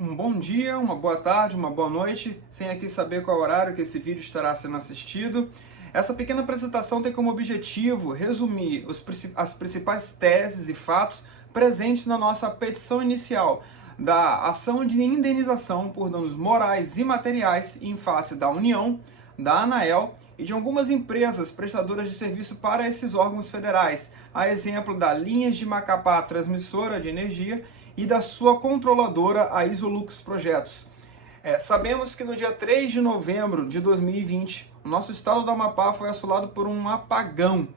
Um bom dia, uma boa tarde, uma boa noite, sem aqui saber qual horário que esse vídeo estará sendo assistido. Essa pequena apresentação tem como objetivo resumir as principais teses e fatos presentes na nossa petição inicial da ação de indenização por danos morais e materiais em face da União, da Anael e de algumas empresas prestadoras de serviço para esses órgãos federais, a exemplo da Linhas de Macapá Transmissora de Energia e da sua controladora, a Isolux Projetos. Sabemos que no dia 3 de novembro de 2020, o nosso estado do Amapá foi assolado por um apagão.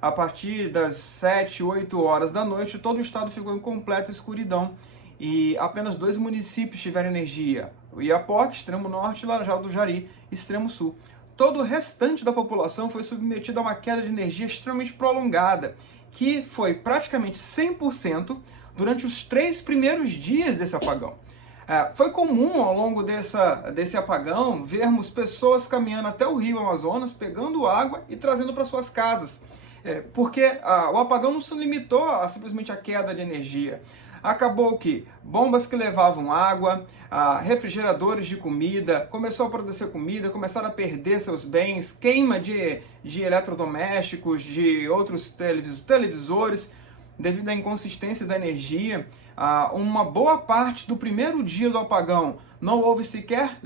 A partir das 7, 8 horas da noite, todo o estado ficou em completa escuridão e apenas 2 municípios tiveram energia: o Iapoque, extremo norte, e Laranjal do Jari, extremo sul. Todo o restante da população foi submetido a uma queda de energia extremamente prolongada, que foi praticamente 100% durante os 3 primeiros dias desse apagão. Foi comum ao longo desse apagão vermos pessoas caminhando até o rio Amazonas, pegando água e trazendo para suas casas, porque o apagão não se limitou a simplesmente a queda de energia. Acabou que bombas que levavam água, refrigeradores de comida, começou a produzir comida, começaram a perder seus bens, queima de eletrodomésticos, de outros televisores, devido à inconsistência da energia. Uma boa parte do primeiro dia do apagão não houve sequer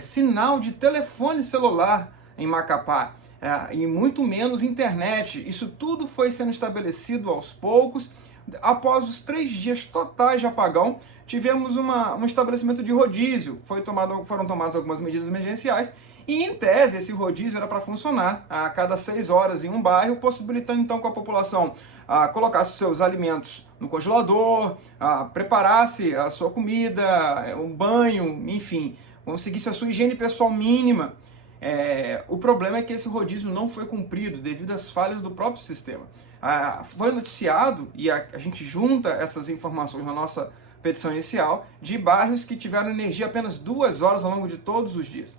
sinal de telefone celular em Macapá, e muito menos internet. Isso tudo foi sendo estabelecido aos poucos. Após os 3 dias totais de apagão, tivemos um estabelecimento de rodízio. Foram tomadas algumas medidas emergenciais e, em tese, esse rodízio era para funcionar a cada 6 horas em um bairro, possibilitando então que a população colocasse seus alimentos no congelador, preparasse a sua comida, um banho, enfim, conseguisse a sua higiene pessoal mínima. O problema é que esse rodízio não foi cumprido devido às falhas do próprio sistema. Foi noticiado, e a gente junta essas informações na nossa petição inicial, de bairros que tiveram energia apenas 2 horas ao longo de todos os dias.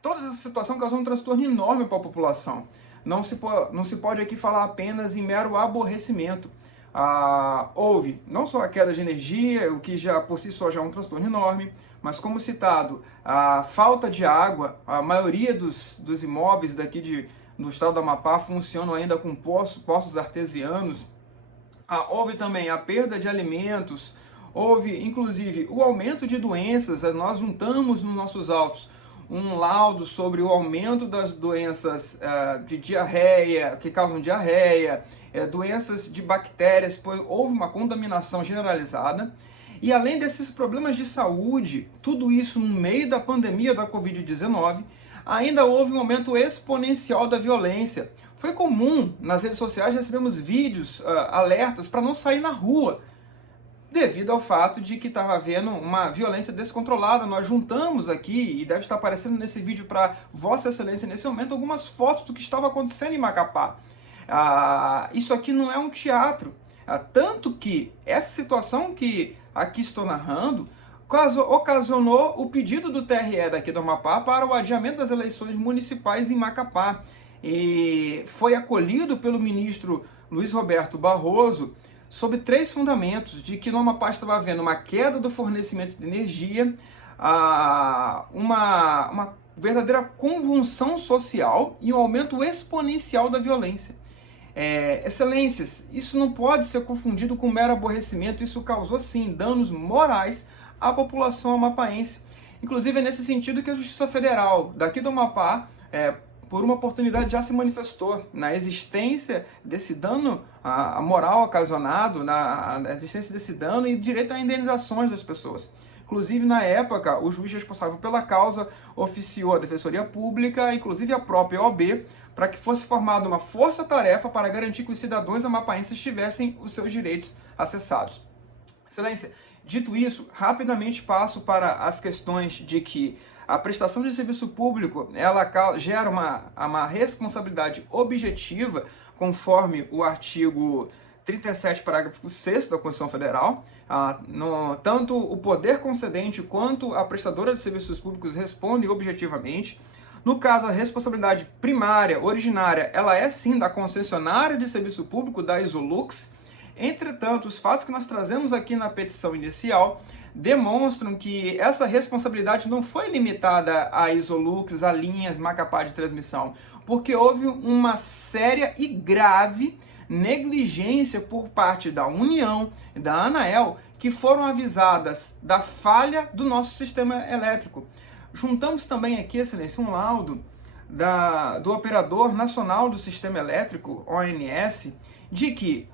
Toda essa situação causou um transtorno enorme para a população. Não se pode aqui falar apenas em mero aborrecimento. Houve não só a queda de energia, o que já por si só já é um transtorno enorme, mas, como citado, a falta de água. A maioria dos imóveis daqui do estado do Amapá funcionam ainda com poços artesianos. Houve também a perda de alimentos, houve inclusive o aumento de doenças. Nós juntamos nos nossos autos um laudo sobre o aumento das doenças de diarreia, que causam diarreia, doenças de bactérias, pois houve uma contaminação generalizada. E além desses problemas de saúde, tudo isso no meio da pandemia da Covid-19, ainda houve um aumento exponencial da violência. Foi comum nas redes sociais recebermos vídeos, alertas para não sair na rua, devido ao fato de que estava havendo uma violência descontrolada. Nós juntamos aqui, e deve estar aparecendo nesse vídeo para Vossa Excelência nesse momento, algumas fotos do que estava acontecendo em Macapá. Isso aqui não é um teatro. Tanto que essa situação que aqui estou narrando ocasionou o pedido do TRE daqui do Amapá para o adiamento das eleições municipais em Macapá. E foi acolhido pelo ministro Luiz Roberto Barroso sob 3 fundamentos: de que no Amapá estava havendo uma queda do fornecimento de energia, uma verdadeira convulsão social e um aumento exponencial da violência. Excelências, isso não pode ser confundido com mero aborrecimento. Isso causou, sim, danos morais à população amapaense. Inclusive, é nesse sentido que a Justiça Federal daqui do Amapá, por uma oportunidade, já se manifestou na existência desse dano moral ocasionado, na existência desse dano e direito a indenizações das pessoas. Inclusive, na época, o juiz responsável pela causa oficiou a Defensoria Pública, inclusive a própria OAB, para que fosse formada uma força-tarefa para garantir que os cidadãos amapaenses tivessem os seus direitos acessados. Excelência, dito isso, rapidamente passo para as questões de que a prestação de serviço público ela gera uma responsabilidade objetiva, conforme o artigo 37, parágrafo 6º da Constituição Federal. Tanto o poder concedente quanto a prestadora de serviços públicos respondem objetivamente. No caso, a responsabilidade primária, originária, ela é sim da concessionária de serviço público, da Isolux. Entretanto, os fatos que nós trazemos aqui na petição inicial demonstram que essa responsabilidade não foi limitada a Isolux, a linhas Macapá de transmissão, porque houve uma séria e grave negligência por parte da União e da Anael, que foram avisadas da falha do nosso sistema elétrico. Juntamos também aqui, Excelência, um laudo do Operador Nacional do Sistema Elétrico, ONS, de que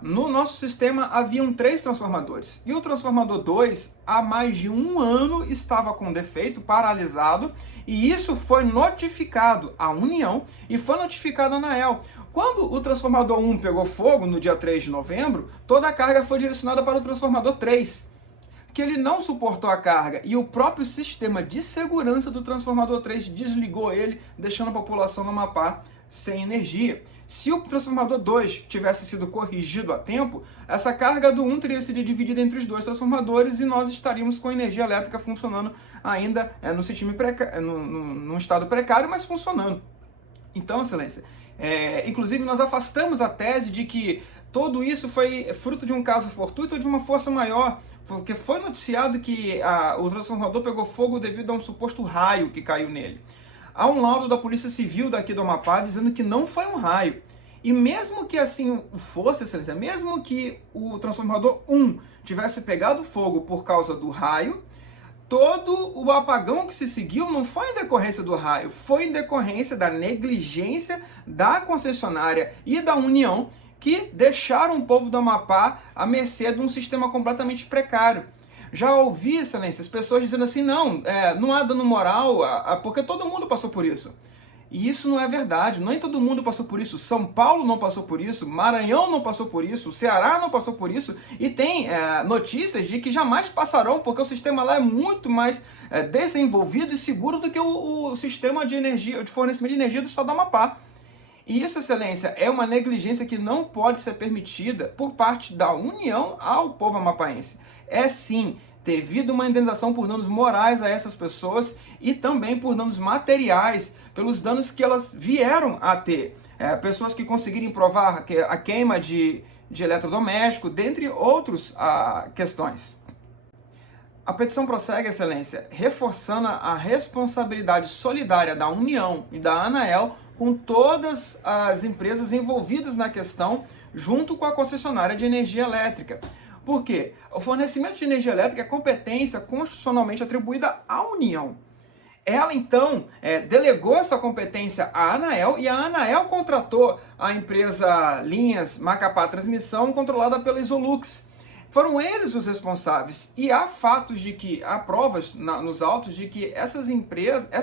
no nosso sistema haviam 3 transformadores. E o transformador 2, há mais de 1 ano, estava com defeito, paralisado, e isso foi notificado à União e foi notificado à Anael. Quando o transformador 1 pegou fogo, no dia 3 de novembro, toda a carga foi direcionada para o transformador 3, que ele não suportou a carga, e o próprio sistema de segurança do transformador 3 desligou ele, deixando a população do Amapá sem energia. Se o transformador 2 tivesse sido corrigido a tempo, essa carga do 1 teria sido dividida entre os 2 transformadores e nós estaríamos com a energia elétrica funcionando ainda num estado precário, mas funcionando. Então, Excelência, inclusive nós afastamos a tese de que tudo isso foi fruto de um caso fortuito ou de uma força maior, porque foi noticiado que o transformador pegou fogo devido a um suposto raio que caiu nele. Há um laudo da Polícia Civil daqui do Amapá dizendo que não foi um raio. E mesmo que assim fosse, Excelência, mesmo que o transformador 1 tivesse pegado fogo por causa do raio, todo o apagão que se seguiu não foi em decorrência do raio, foi em decorrência da negligência da concessionária e da União, que deixaram o povo do Amapá à mercê de um sistema completamente precário. Já ouvi, Excelência, as pessoas dizendo assim, não há dano moral, porque todo mundo passou por isso. E isso não é verdade, nem todo mundo passou por isso. São Paulo não passou por isso, Maranhão não passou por isso, Ceará não passou por isso, e tem notícias de que jamais passarão, porque o sistema lá é muito mais desenvolvido e seguro do que o sistema de energia, de fornecimento de energia do estado do Amapá. E isso, Excelência, é uma negligência que não pode ser permitida por parte da União ao povo amapaense. É sim devido uma indenização por danos morais a essas pessoas e também por danos materiais, pelos danos que elas vieram a ter. Pessoas que conseguirem provar a queima de eletrodoméstico, dentre outras questões. A petição prossegue, Excelência, reforçando a responsabilidade solidária da União e da Anael com todas as empresas envolvidas na questão, junto com a concessionária de energia elétrica. Por quê? O fornecimento de energia elétrica é competência constitucionalmente atribuída à União. Ela, então, delegou essa competência à Anael, e a Anael contratou a empresa Linhas Macapá Transmissão, controlada pela Isolux. Foram eles os responsáveis, e há fatos de que, há provas nos autos de que essa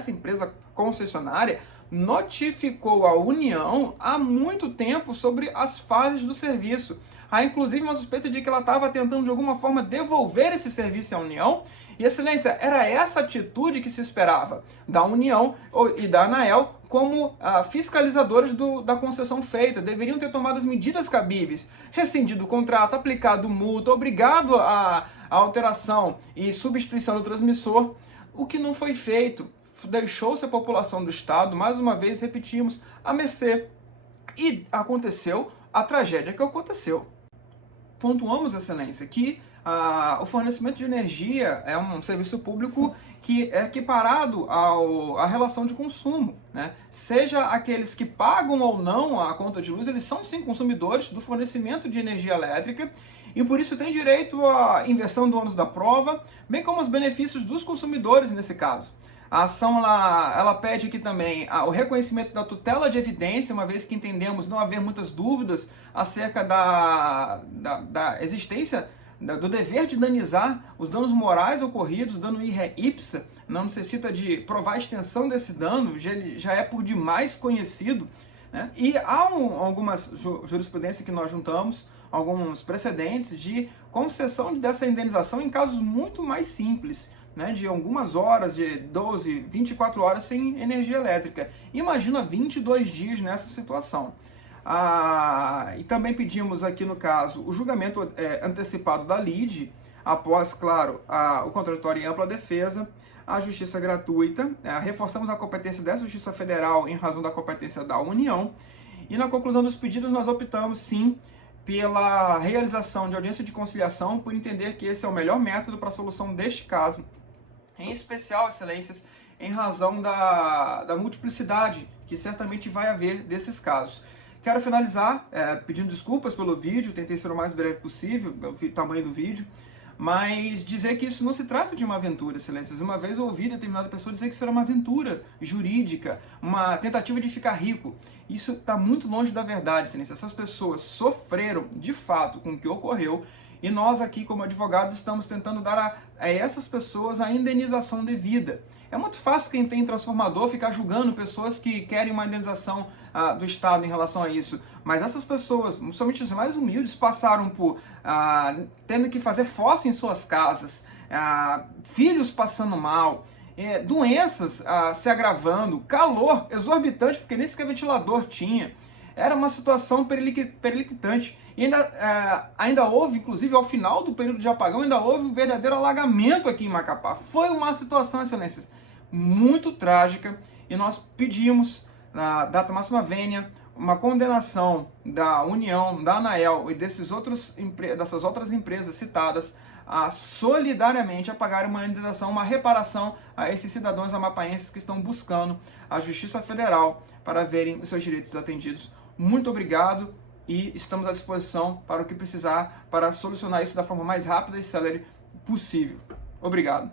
empresa concessionária notificou a União há muito tempo sobre as falhas do serviço. Há inclusive uma suspeita de que ela estava tentando de alguma forma devolver esse serviço à União. E, Excelência, era essa atitude que se esperava da União e da Anael como fiscalizadores da concessão feita. Deveriam ter tomado as medidas cabíveis, rescindido o contrato, aplicado multa, obrigado à alteração e substituição do transmissor, o que não foi feito. Deixou-se a população do estado, mais uma vez repetimos, à mercê. E aconteceu a tragédia que aconteceu. Pontuamos, Excelência, que o fornecimento de energia é um serviço público que é equiparado à relação de consumo, né? Seja aqueles que pagam ou não a conta de luz, eles são sim consumidores do fornecimento de energia elétrica e por isso tem direito à inversão do ônus da prova, bem como os benefícios dos consumidores nesse caso. A ação ela pede aqui também o reconhecimento da tutela de evidência, uma vez que entendemos não haver muitas dúvidas acerca da existência do dever de indenizar os danos morais ocorridos, dano irre ipsa, não necessita de provar a extensão desse dano, já é por demais conhecido, né? E há algumas jurisprudências que nós juntamos, alguns precedentes de concessão dessa indenização em casos muito mais simples, né, de algumas horas, de 12, 24 horas sem energia elétrica. Imagina 22 dias nessa situação. E também pedimos aqui no caso o julgamento antecipado da lide, após, claro, o contraditório e ampla defesa, a justiça gratuita, reforçamos a competência dessa Justiça Federal em razão da competência da União, e na conclusão dos pedidos nós optamos sim pela realização de audiência de conciliação, por entender que esse é o melhor método para a solução deste caso, em especial, excelências, em razão da multiplicidade que certamente vai haver desses casos. Quero finalizar pedindo desculpas pelo vídeo, tentei ser o mais breve possível, o tamanho do vídeo, mas dizer que isso não se trata de uma aventura, excelências. Uma vez eu ouvi determinada pessoa dizer que isso era uma aventura jurídica, uma tentativa de ficar rico. Isso está muito longe da verdade, excelências. Essas pessoas sofreram, de fato, com o que ocorreu, e nós aqui, como advogados, estamos tentando dar a essas pessoas a indenização devida. É muito fácil quem tem transformador ficar julgando pessoas que querem uma indenização do Estado em relação a isso. Mas essas pessoas, somente os mais humildes, passaram por tendo que fazer fossa em suas casas, filhos passando mal, doenças se agravando, calor exorbitante, porque nem sequer ventilador tinha. Era uma situação periclitante. E ainda houve, inclusive, ao final do período de apagão, ainda houve um verdadeiro alagamento aqui em Macapá. Foi uma situação, excelências, muito trágica, e nós pedimos, na data máxima vênia, uma condenação da União, da ANAEL e dessas outras empresas citadas solidariamente a pagar uma indenização, uma reparação a esses cidadãos amapaenses que estão buscando a Justiça Federal para verem os seus direitos atendidos. Muito obrigado e estamos à disposição para o que precisar para solucionar isso da forma mais rápida e célere possível. Obrigado.